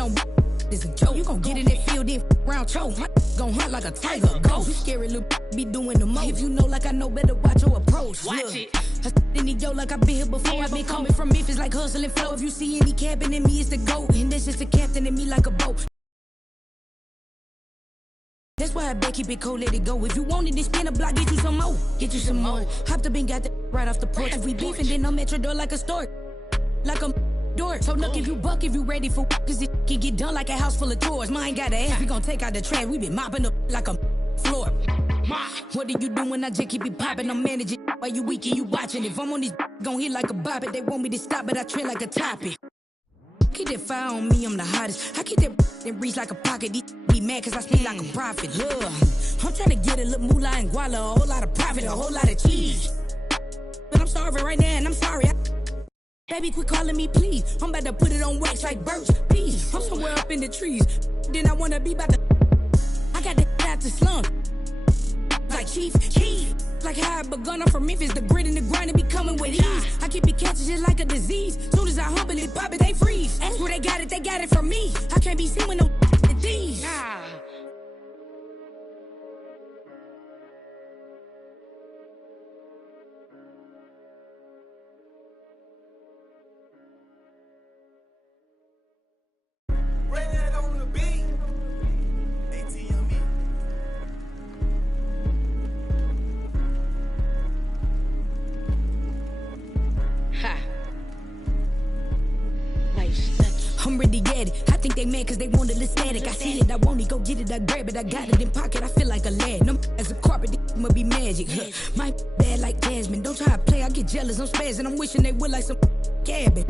on this a joke. You gon' get in that field, then round choke. Gon' hunt like a tiger. Ghost. You scary little be doing the most. If you know like I know, better watch your approach. Watch it. I in the yo like I been here before. I been coming from Memphis like hustling flow. If you see any cabin in me, it's the GOAT. And that's just the captain in me like a boat. That's why I bet keep it cold, let it go. If you want it, then spin a block, get you some more. Get you some more. Hopped up and got that right off the porch. If we beefing, then I'm at your door like a stork. Like a door. So look, if you buck, if you ready for cause it can get done like a house full of chores. Mine got an ass, we gon' take out the trash. We been mopping up like a floor. What do you do when I just keep it popping? I'm managing while you weak and you watching. If I'm on this gon' hit like a bop it. They want me to stop it, I trend like a topic. Keep that fire on me, I'm the hottest. I keep that and reach like a pocket. These be mad cause I speak like a prophet. I'm trying to get a little moolah and guala, a whole lot of profit, a whole lot of cheese. But I'm starving right now and I'm sorry. Baby, quit calling me, please. I'm about to put it on wax like birds, please. I'm somewhere up in the trees. Then I wanna be about to. I got that out the slum. Like Chief. Like how I begun, I'm from Memphis. The grit and the grind, it be coming with ease. I keep it catching just like a disease. Soon as I humble it, pop it, they freeze. Ask where they got it from me. I can't be seen with no thieves. Red on the beat. ATM. Ha. Nice. I'm ready at it. I think they mad cause they want a little static. I see it, I want it, go get it, I grab it. I got it in pocket, I feel like a lad. No, as a carpet, this must be magic. My bad like Jasmine. Don't try to play, I get jealous, I'm spazzing. I'm wishing they would like some cabin.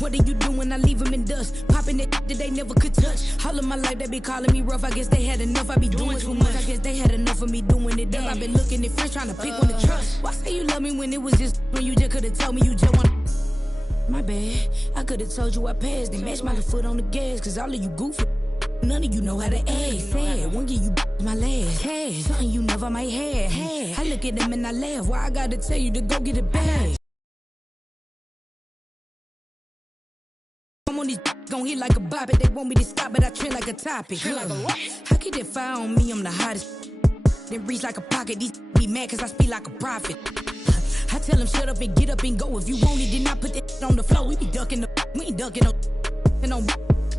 What do you do when I leave them in dust? Popping that they never could touch. All of my life they be calling me rough. I guess they had enough. I be doing too much. I guess they had enough of me doing it. I've been looking at friends trying to pick one to trust. Why say you love me when it was just when you just could have told me you just want? My bad. I could have told you I passed and matched my foot on the gas. Cause all of you goofy. None of you know how to act. Sad. Won't give you my last. Hey, something you never might have. Hey, I look at them and I laugh. Why I gotta tell you to go get a bag? I'm on this gon' hit like a bop it. They want me to stop but I trend like a topic. I keep that fire on me, I'm the hottest. Then reach like a pocket. These be mad cause I speak like a prophet. I tell them shut up and get up and go. If you want it, then I put that on the floor. We be ducking the, we ain't ducking no. And on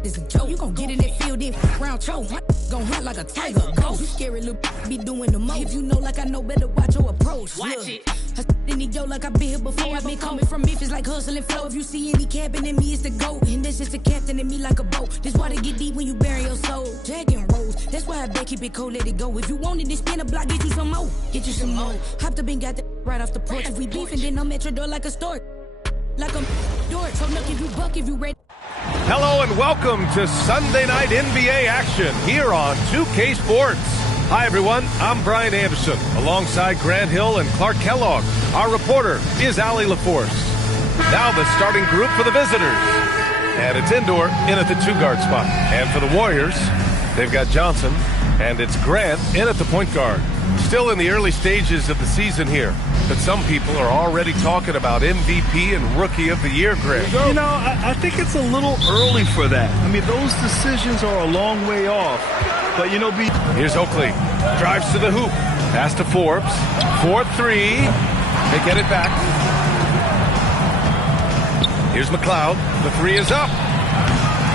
this a joke. You gon' get in that field, then round choke. Gon' hunt like a tiger. Ghost. You scary little be doing the most. If you know like I know, better watch your approach. Watch it. I in the yo like I been here before. I been coming from Memphis like hustling flow. If you see any cabin in me, it's the GOAT. And that's just the captain in me like a boat. This water get deep when you bury your soul. Jack and Rose. That's why I bet keep it cold, let it go. If you want it, then spin a block, get you some more. Get you some more. Hopped up and got that right off the porch. If we beefing, then I'm at your door like a stork. Like a dork. So look, if you buck, if you ready. Hello and welcome to Sunday Night NBA action here on 2K Sports. Hi everyone, I'm Brian Anderson alongside Grant Hill and Clark Kellogg. Our reporter is Allie LaForce. Now the starting group for the visitors. And it's indoor in at the two-guard spot. And for the Warriors, they've got Johnson and it's Grant in at the point guard. Still in the early stages of the season here, but some people are already talking about MVP and Rookie of the Year, Grant. You know, I think it's a little early for that. I mean, those decisions are a long way off. But, you know, here's Oakley. Drives to the hoop. Pass to Forbes. 4-3. They get it back. Here's McLeod. The three is up.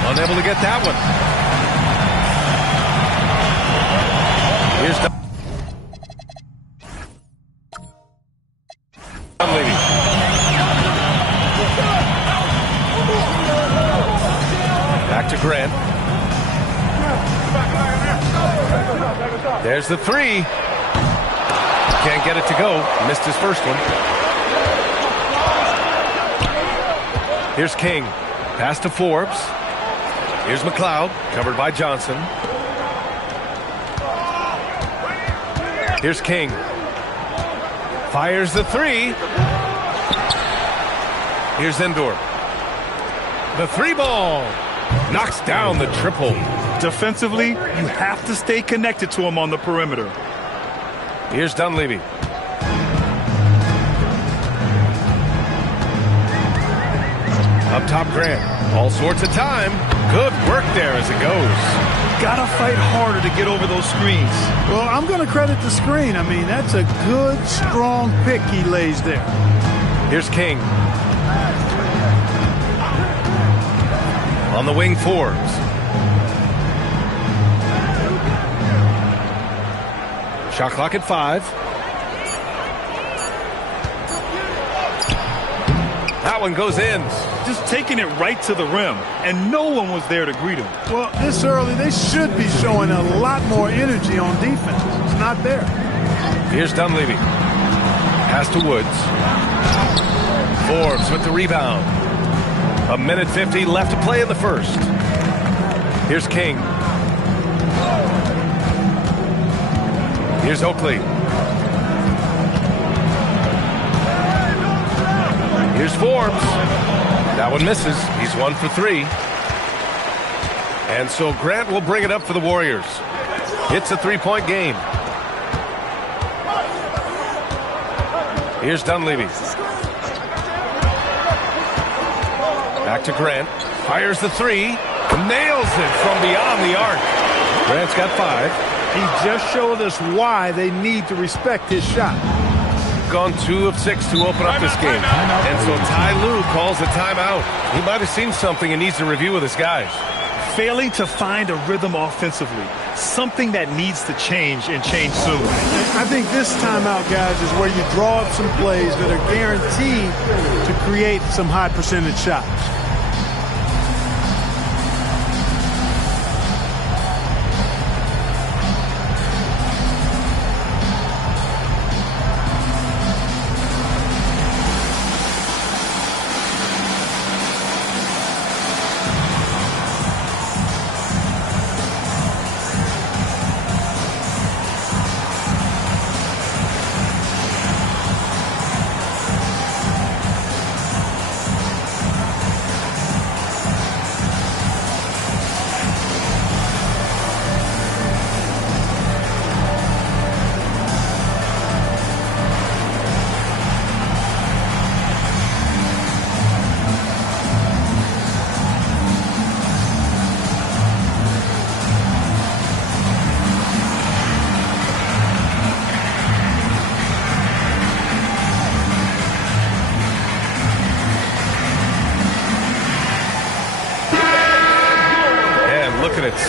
Unable to get that one. Here's Dunleavy. Back to Grant. There's the three. Can't get it to go. Missed his first one. Here's King. Pass to Forbes. Here's McLeod. Covered by Johnson. Here's King. Fires the three. Here's Endor. The three ball. Knocks down the triple. Defensively, you have to stay connected to him on the perimeter. Here's Dunleavy. Up top, Grant. All sorts of time. Good work there as it goes. Gotta fight harder to get over those screens. Well, I'm going to credit the screen. I mean, that's a good, strong pick he lays there. Here's King. On the wing, Forbes. Shot clock at 5. That one goes in. Just taking it right to the rim, and no one was there to greet him. Well, this early, they should be showing a lot more energy on defense. It's not there. Here's Dunleavy. Pass to Woods. Forbes with the rebound. 1:50 left to play in the first. Here's King. Here's Oakley. Here's Forbes. That one misses. He's 1 for 3. And so Grant will bring it up for the Warriors. It's a 3-point game. Here's Dunleavy. Back to Grant. Fires the 3. Nails it from beyond the arc. Grant's got 5. He just showed us why they need to respect his shot. Gone 2 of 6 to open up this game. And so Ty Lue calls a timeout. He might have seen something and needs to review with his guys. Failing to find a rhythm offensively. Something that needs to change and change soon. I think this timeout, guys, is where you draw up some plays that are guaranteed to create some high percentage shots.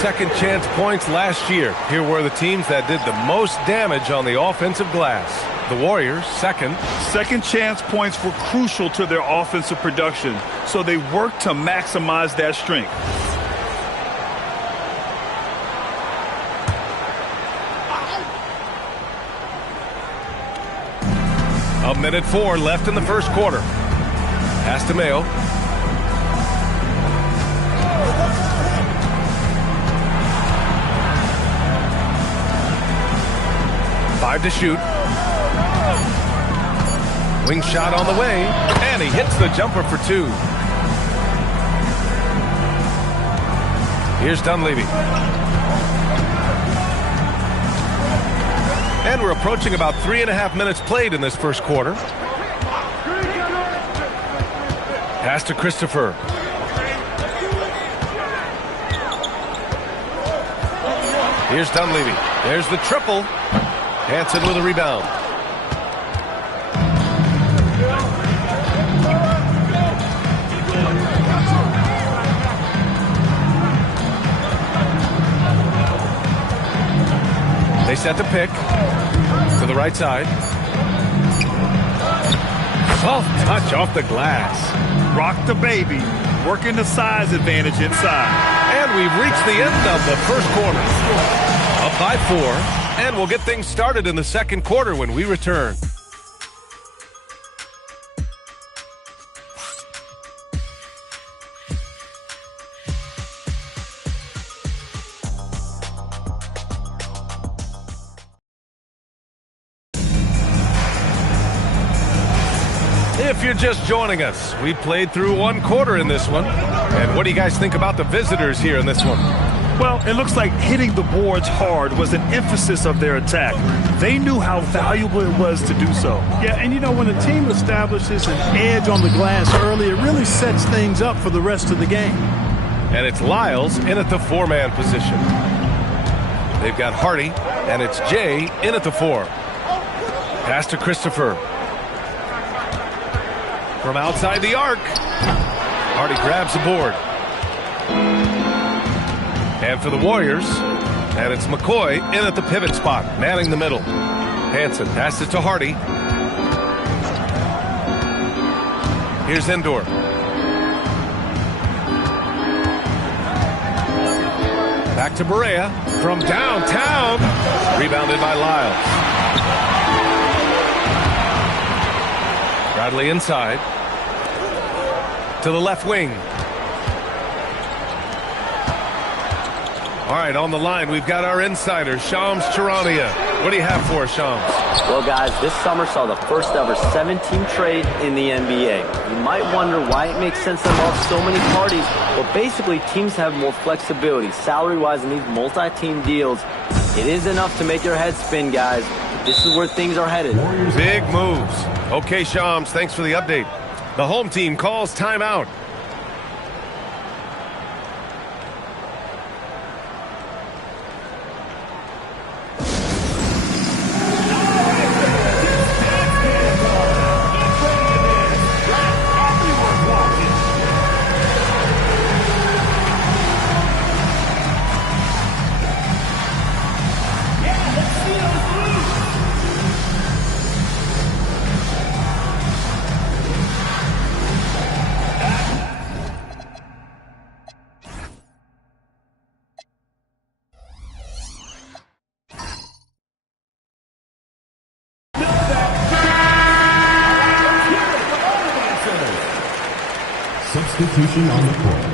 Second chance points last year. Here were the teams that did the most damage on the offensive glass. The Warriors, second. Second chance points were crucial to their offensive production, so they worked to maximize that strength. A minute 4 left in the first quarter. Pass to Mayo. To shoot. Wing shot on the way, and he hits the jumper for 2. Here's Dunleavy. And we're approaching about 3.5 minutes played in this first quarter. Pass to Christopher. Here's Dunleavy. There's the triple. Hanson with a rebound. They set the pick to the right side. Soft touch off the glass. Rock the baby, working the size advantage inside. And we've reached the end of the first quarter. Up by 4. And we'll get things started in the second quarter when we return. If you're just joining us, we played through 1 quarter in this one. And what do you guys think about the visitors here in this one? Well, it looks like hitting the boards hard was an emphasis of their attack. They knew how valuable it was to do so. Yeah, and you know, when a team establishes an edge on the glass early, it really sets things up for the rest of the game. And it's Lyles in at the 4-man position. They've got Hardy, and it's Jay in at the 4. Pass to Christopher. From outside the arc. Hardy grabs the board. And for the Warriors, and it's McCoy in at the pivot spot, manning the middle. Hansen passes to Hardy. Here's Endor. Back to Berea from downtown. Rebounded by Lyles. Bradley inside. To the left wing. All right, on the line, we've got our insider, Shams Charania. What do you have for us, Shams? Well, guys, this summer saw the first ever 7-team trade in the NBA. You might wonder why it makes sense to involve so many parties. Well, basically, teams have more flexibility, salary-wise, in these multi-team deals. It is enough to make your head spin, guys. This is where things are headed. Big moves. Okay, Shams, thanks for the update. The home team calls timeout. Substitution on the court.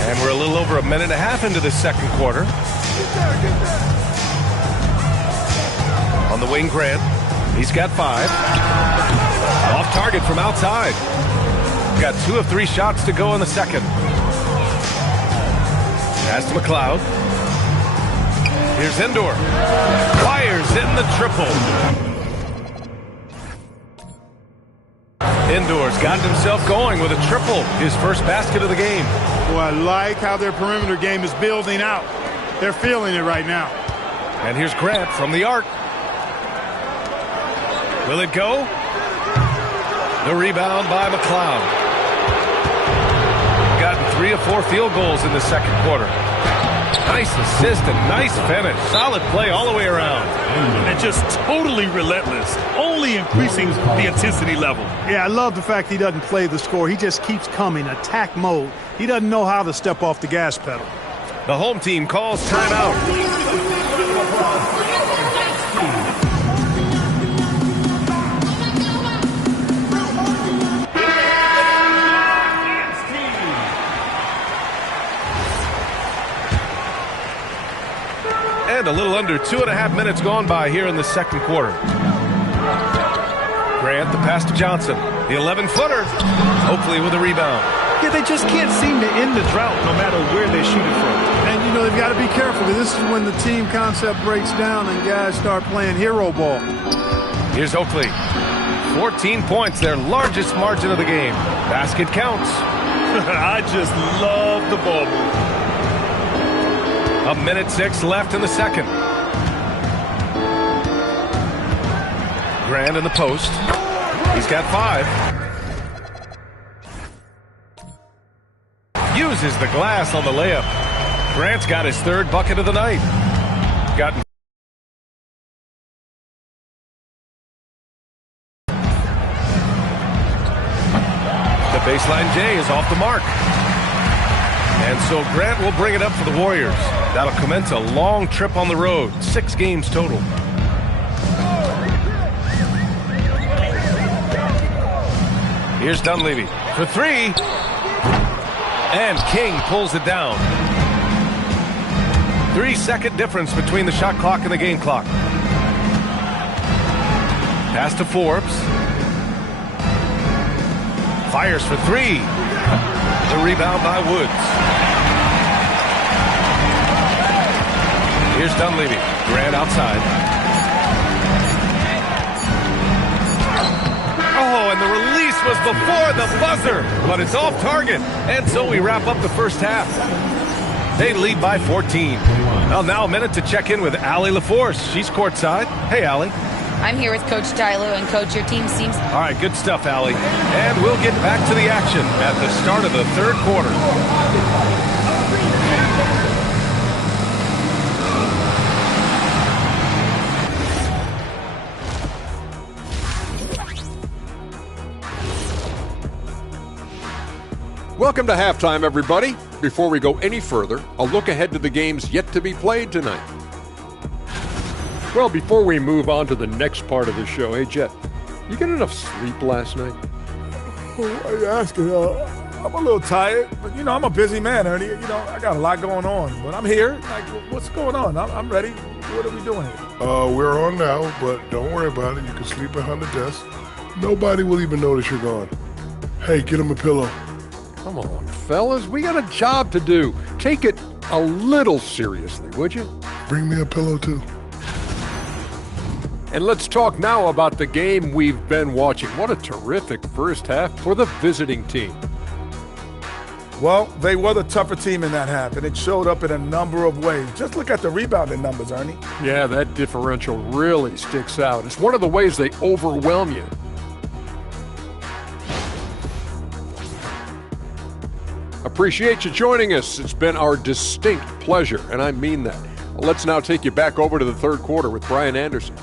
And we're a little over a minute and a half into the second quarter. On the wing, Grant. He's got 5. Off target from outside. Got 2 of 3 shots to go in the second. Pass to McLeod. Here's Endor. Fires in the triple. Endor's gotten himself going with a triple. His first basket of the game. Boy, I like how their perimeter game is building out. They're feeling it right now. And here's Grant from the arc. Will it go? The rebound by McLeod. Gotten 3 of 4 field goals in the second quarter. Nice assist and nice finish. Solid play all the way around. And just totally relentless, only increasing the intensity level. Yeah, I love the fact he doesn't play the score. He just keeps coming, attack mode. He doesn't know how to step off the gas pedal. The home team calls timeout. And a little under 2.5 minutes gone by here in the second quarter. Grant, the pass to Johnson. The 11-footer, hopefully with a rebound. Yeah, they just can't seem to end the drought no matter where they shoot it from. And, you know, they've got to be careful because this is when the team concept breaks down and guys start playing hero ball. Here's Oakley. 14 points, their largest margin of the game. Basket counts. I just love the ball move. 1:06 left in the second. Grant in the post. He's got 5. Uses the glass on the layup. Grant's got his 3rd bucket of the night. Gotten the baseline J is off the mark. And so Grant will bring it up for the Warriors. That'll commence a long trip on the road. 6 games total. Here's Dunleavy for 3. And King pulls it down. 3-second difference between the shot clock and the game clock. Pass to Forbes. Fires for three. The rebound by Woods. Here's Dunleavy. Grant outside. Oh, and the release was before the buzzer, but it's off target. And so we wrap up the first half. They lead by 14. Well, now a minute to check in with Allie LaForce. She's courtside. Hey, Allie. I'm here with Coach Tylo, and Coach, your team seems... All right, good stuff, Allie. And we'll get back to the action at the start of the third quarter. Welcome to halftime, everybody. Before we go any further, a look ahead to the games yet to be played tonight. Well, before we move on to the next part of the show, hey, Jet, you get enough sleep last night? Oh, are you asking? I'm a little tired, but, I'm a busy man, Ernie. I got a lot going on, but I'm here. Like, what's going on? I'm ready. What are we doing here? We're on now, but don't worry about it. You can sleep behind the desk. Nobody will even notice you're gone. Hey, get him a pillow. Come on, fellas. We got a job to do. Take it a little seriously, would you? Bring me a pillow, too. And let's talk now about the game we've been watching. What a terrific first half for the visiting team. Well, they were the tougher team in that half, and it showed up in a number of ways. Just look at the rebounding numbers, Ernie. Yeah, that differential really sticks out. It's one of the ways they overwhelm you. Appreciate you joining us. It's been our distinct pleasure, and I mean that. Let's now take you back over to the third quarter with Brian Anderson.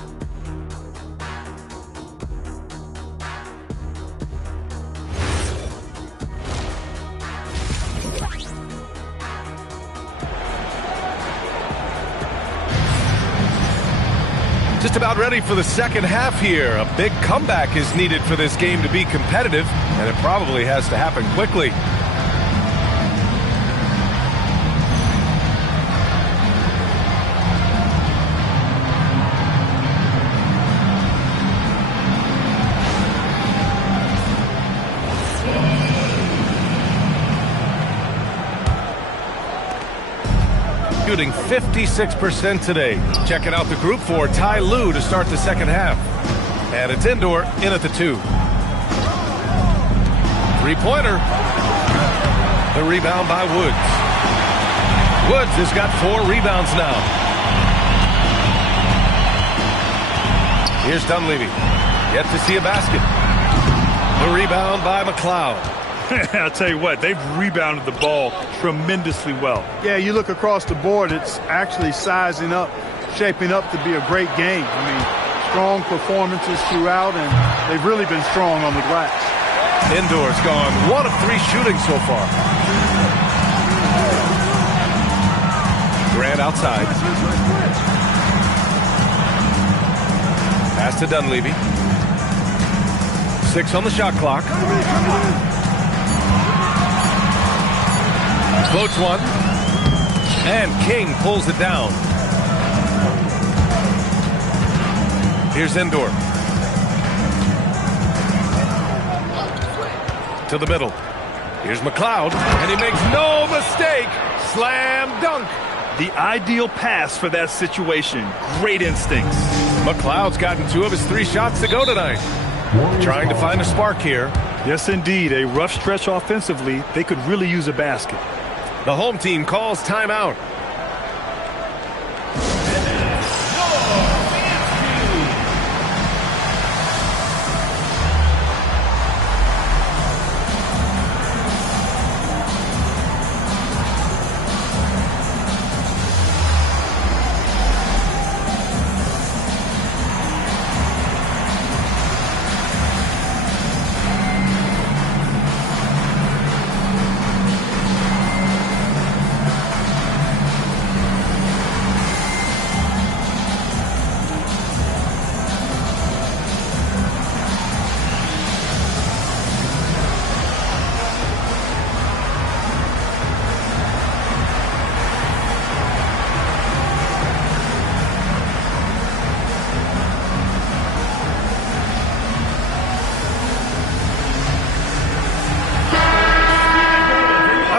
Just about ready for the second half here. A big comeback is needed for this game to be competitive, and it probably has to happen quickly. Shooting 56% today. Checking out the group for Ty Lue to start the second half. And it's Indoor in at the 2. Three-pointer. The rebound by Woods. Woods has got 4 rebounds now. Here's Dunleavy. Yet to see a basket. The rebound by McLeod. I'll tell you what, they've rebounded the ball tremendously well. Yeah, you look across the board, it's actually sizing up, shaping up to be a great game. I mean, strong performances throughout, and they've really been strong on the glass. Indoor's gone 1 of 3 shooting so far. Grant outside. Pass to Dunleavy. 6 on the shot clock. Floats one. And King pulls it down. Here's Indoor. To the middle. Here's McLeod. And he makes no mistake. Slam dunk. The ideal pass for that situation. Great instincts. McLeod's gotten 2 of his 3 shots to go tonight. Trying to find a spark here. Yes, indeed. A rough stretch offensively. They could really use a basket. The home team calls timeout.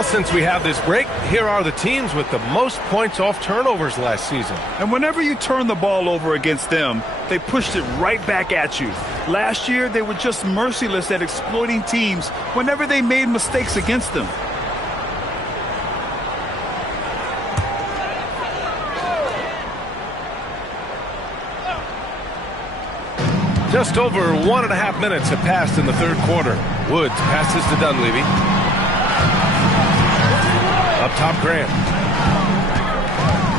since we have this break, here are the teams with the most points off turnovers last season. And whenever you turn the ball over against them, they pushed it right back at you. Last year, they were just merciless at exploiting teams whenever they made mistakes against them. Just over 1.5 minutes have passed in the third quarter. Woods passes to Dunleavy. Up top, Grant.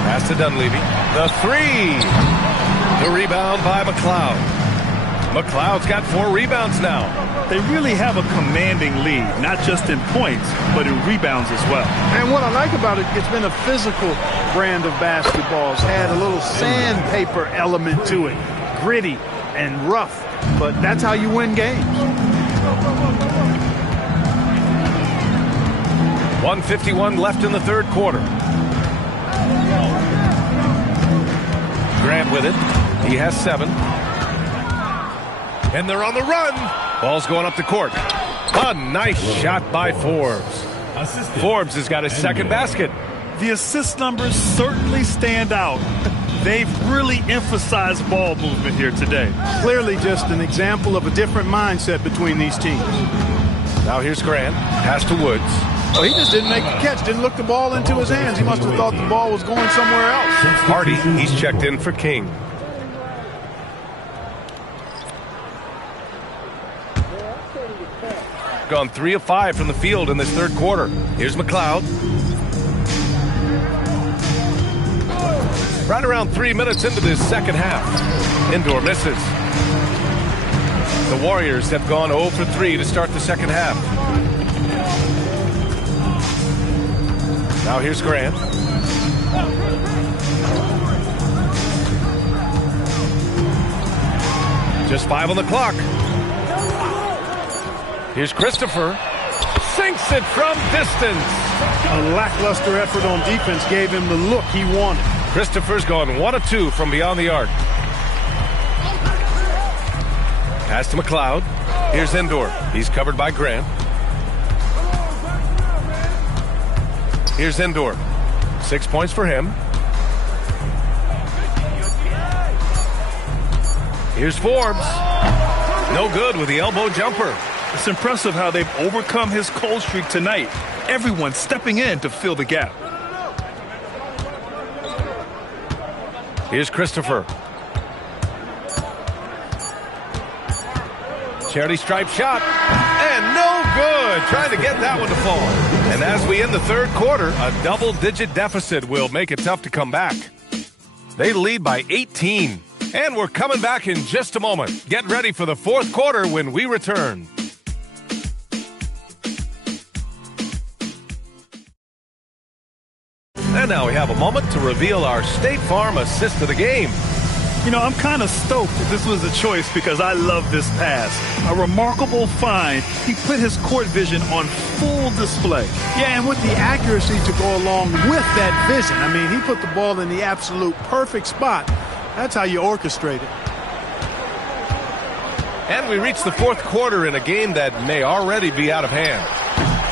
Pass to Dunleavy. The three. The rebound by McLeod. McLeod's got 4 rebounds now. They really have a commanding lead, not just in points, but in rebounds as well. And what I like about it, it's been a physical brand of basketball. It's had a little sandpaper element to it. Gritty and rough, but that's how you win games. 1:51 left in the third quarter. Grant with it. He has 7. And they're on the run. Ball's going up the court. A nice shot by Forbes. Forbes has got his second basket. The assist numbers certainly stand out. They've really emphasized ball movement here today. Clearly just an example of a different mindset between these teams. Now here's Grant. Pass to Woods. Well, he just didn't make the catch, didn't look the ball into his hands. He must have thought the ball was going somewhere else. Hardy, he's checked in for King. Gone 3 of 5 from the field in this third quarter. Here's McLeod. Right around 3 minutes into this second half. Indoor misses. The Warriors have gone 0 for 3 to start the second half. Now here's Grant. Just 5 on the clock. Here's Christopher. Sinks it from distance. A lackluster effort on defense gave him the look he wanted. Christopher's gone 1 of 2 from beyond the arc. Pass to McLeod. Here's Indoor. He's covered by Grant. Here's Indoor. 6 points for him. Here's Forbes. No good with the elbow jumper. It's impressive how they've overcome his cold streak tonight. Everyone stepping in to fill the gap. Here's Christopher. Charity stripe shot. And no good. Trying to get that one to fall. And as we end the third quarter, a double-digit deficit will make it tough to come back. They lead by 18. And we're coming back in just a moment. Get ready for the fourth quarter when we return. And now we have a moment to reveal our State Farm assist of the game. You know, I'm kind of stoked that this was a choice because I love this pass. A remarkable find. He put his court vision on full display. Yeah, and with the accuracy to go along with that vision. I mean, he put the ball in the absolute perfect spot. That's how you orchestrate it. And we reach the fourth quarter in a game that may already be out of hand.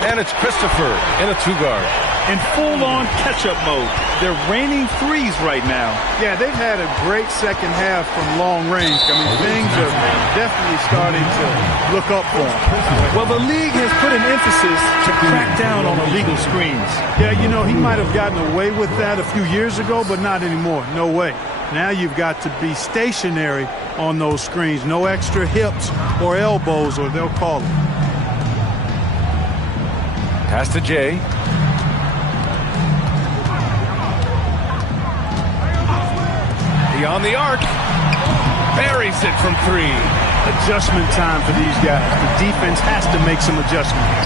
And it's Christopher in a 2-guard. In full-on catch-up mode. They're raining threes right now. Yeah, they've had a great second half from long range. I mean, things are definitely starting to look up for them. Well, the league has put an emphasis to crack down on illegal screens. Yeah, you know, he might have gotten away with that a few years ago, but not anymore. No way. Now you've got to be stationary on those screens. No extra hips or elbows, or they'll call it. Pass to Jay. Beyond the arc. Buries it from 3. Adjustment time for these guys. The defense has to make some adjustments.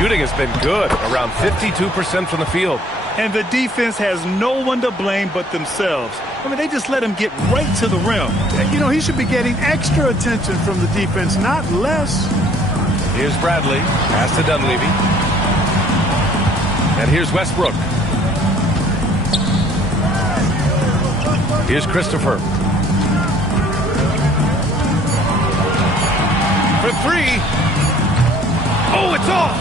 Shooting has been good, around 52% from the field. And the defense has no one to blame but themselves. I mean, they just let him get right to the rim. You know, he should be getting extra attention from the defense, not less. Here's Bradley. Pass to Dunleavy. And here's Westbrook. Here's Christopher. For 3. Oh, it's off.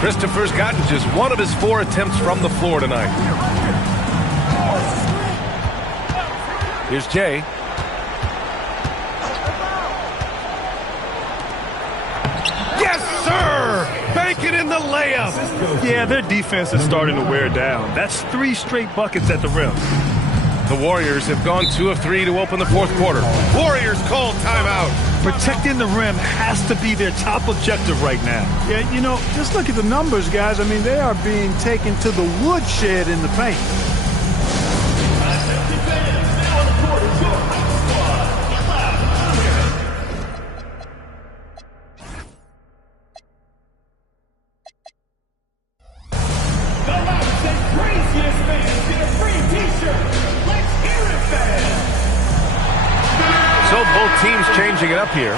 Christopher's gotten just one of his 4 attempts from the floor tonight. Here's Jay. Yes, sir! Banking in the layup. Yeah, their defense is starting to wear down. That's 3 straight buckets at the rim. The Warriors have gone 2 of 3 to open the 4th quarter. Warriors call timeout. Protecting the rim has to be their top objective right now. Yeah, you know, just look at the numbers, guys. I mean, they are being taken to the woodshed in the paint. So both teams changing it up here.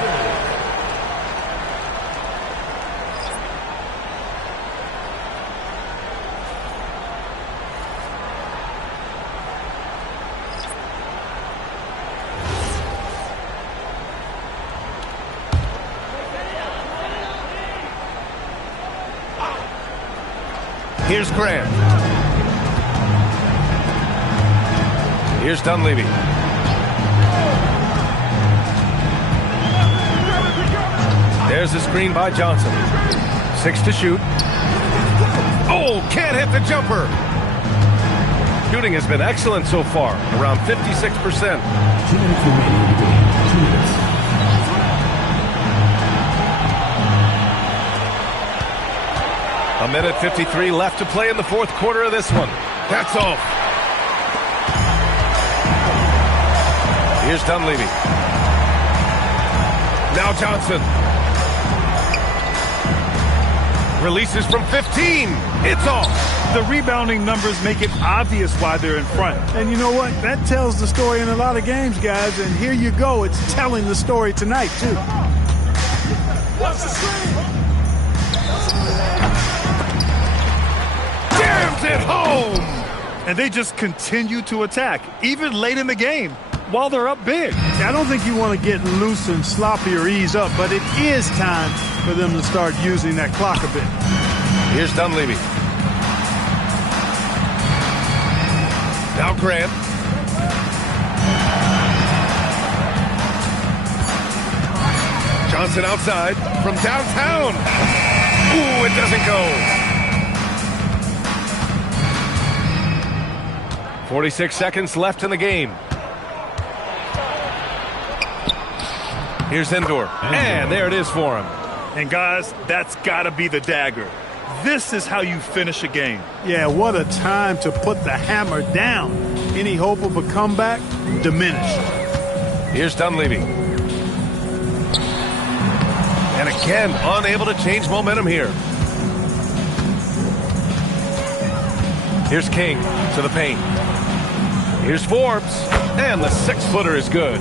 Here's Grant. Here's Dunleavy. There's the screen by Johnson. 6 to shoot. Oh, can't hit the jumper. Shooting has been excellent so far, around 56%. 2 minutes remaining in the game. 2 minutes. A minute 53 left to play in the 4th quarter of this one. That's off. Here's Dunleavy. Now Johnson. Releases from 15. It's off. The rebounding numbers make it obvious why they're in front. And you know what? That tells the story in a lot of games, guys. And here you go. It's telling the story tonight, too. Jams it home. And they just continue to attack, even late in the game, while they're up big. I don't think you want to get loose and sloppy or ease up, but it is time for them to start using that clock a bit. Here's Dunleavy. Now Grant. Johnson outside from downtown. Ooh, it doesn't go. 46 seconds left in the game. Here's Endor. And there it is for him. And guys, that's got to be the dagger. This is how you finish a game. Yeah, what a time to put the hammer down. Any hope of a comeback? Diminished. Here's Dunleavy. And again, unable to change momentum here. Here's King to the paint. Here's Forbes. And the 6-footer is good.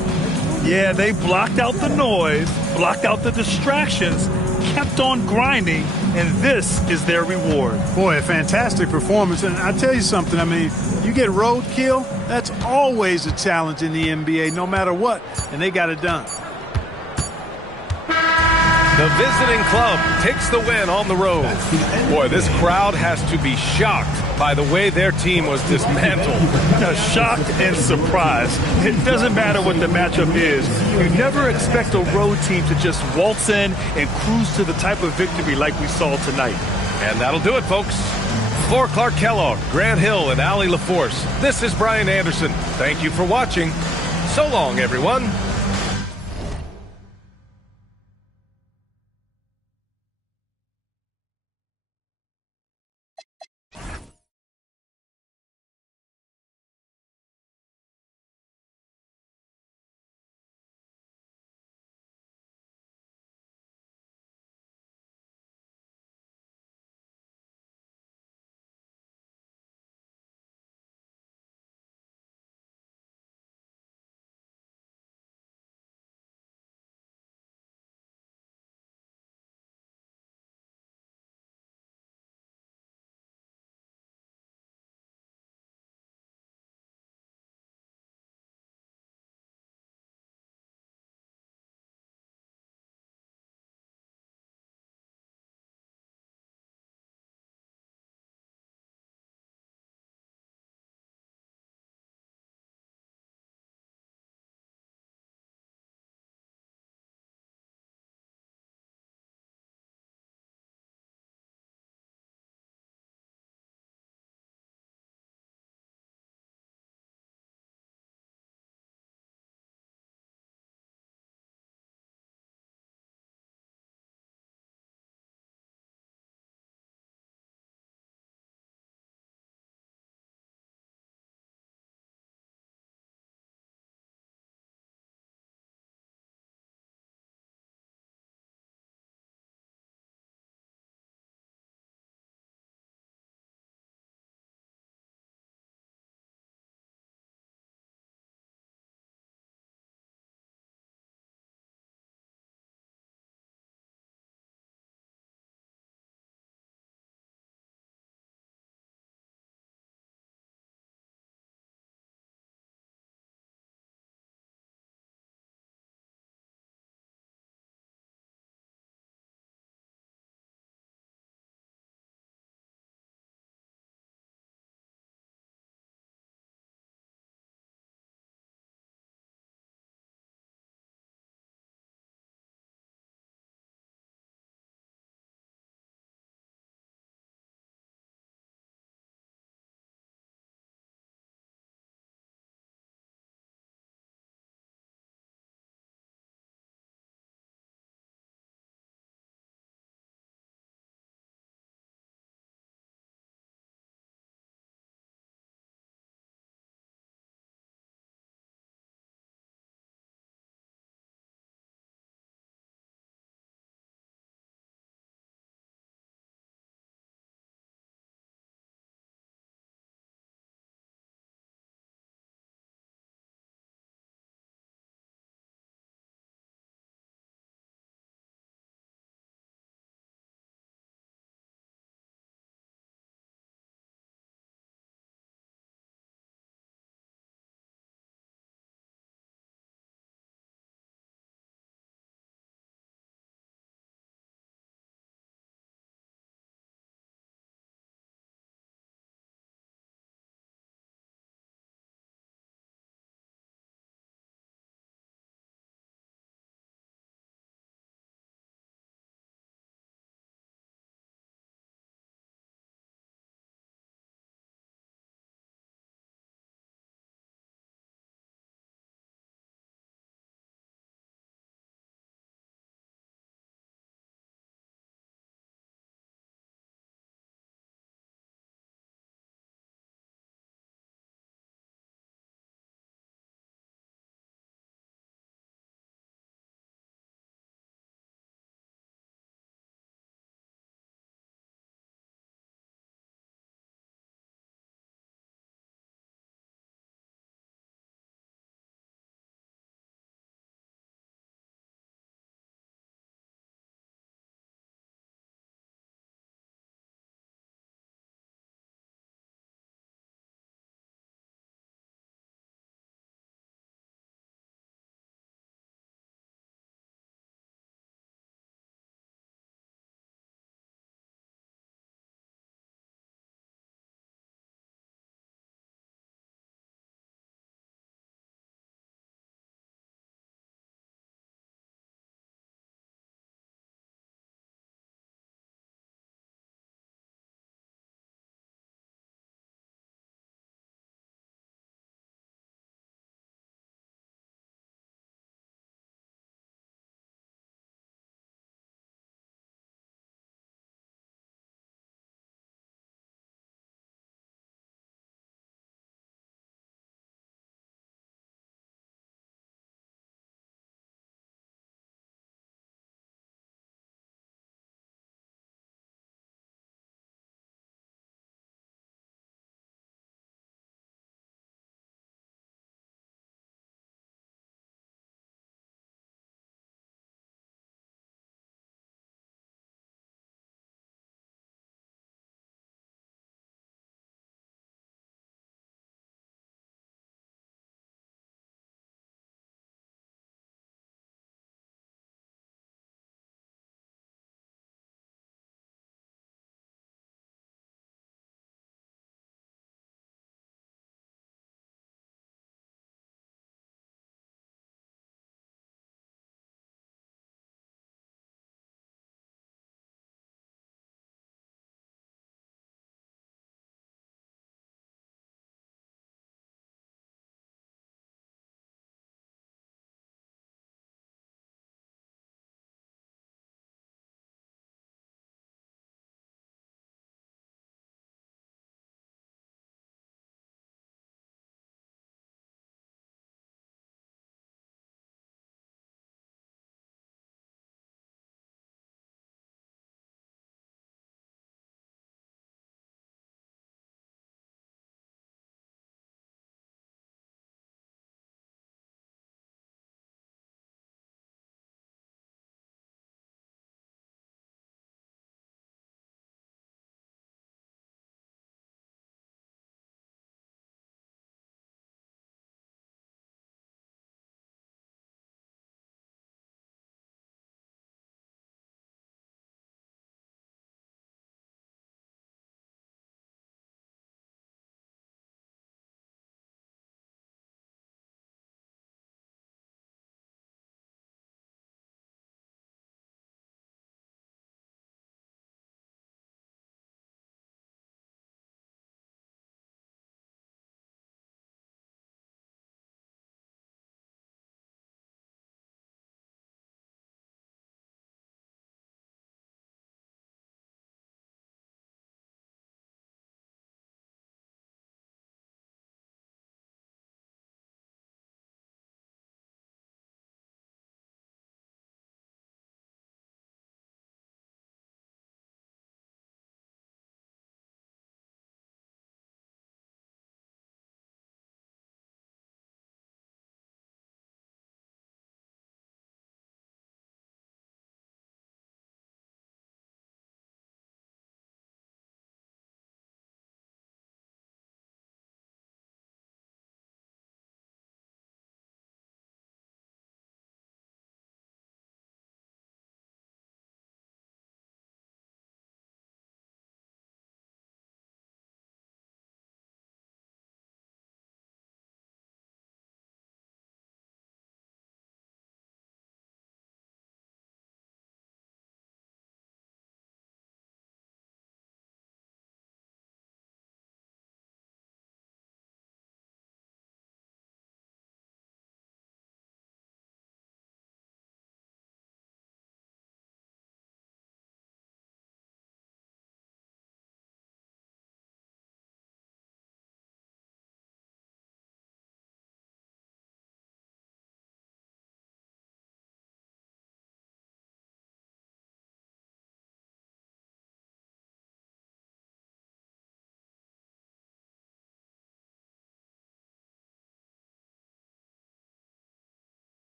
Yeah, they blocked out the noise, blocked out the distractions, kept on grinding, and this is their reward. Boy, a fantastic performance. And I tell you something, I mean, you get roadkill, that's always a challenge in the NBA, no matter what, and they got it done. The visiting club takes the win on the road. Boy, this crowd has to be shocked by the way their team was dismantled. Shocked and surprised. It doesn't matter what the matchup is. You never expect a road team to just waltz in and cruise to the type of victory like we saw tonight. And that'll do it, folks. For Clark Kellogg, Grant Hill, and Allie LaForce, this is Brian Anderson. Thank you for watching. So long, everyone.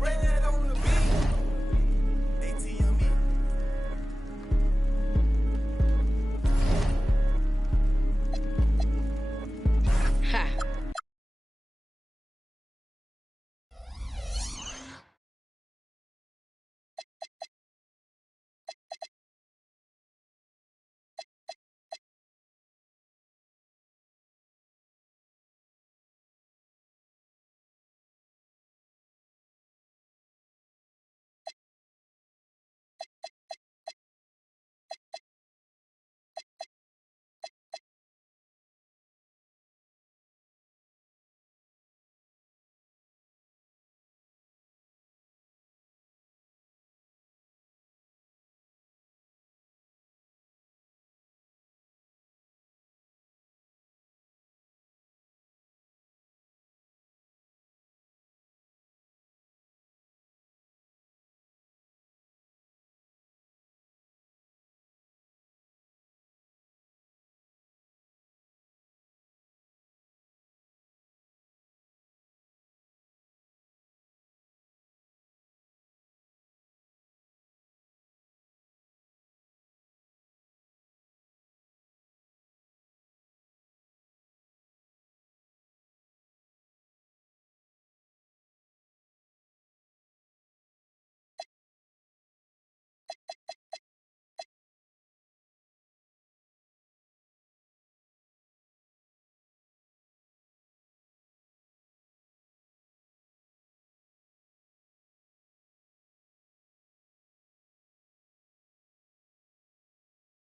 Ran it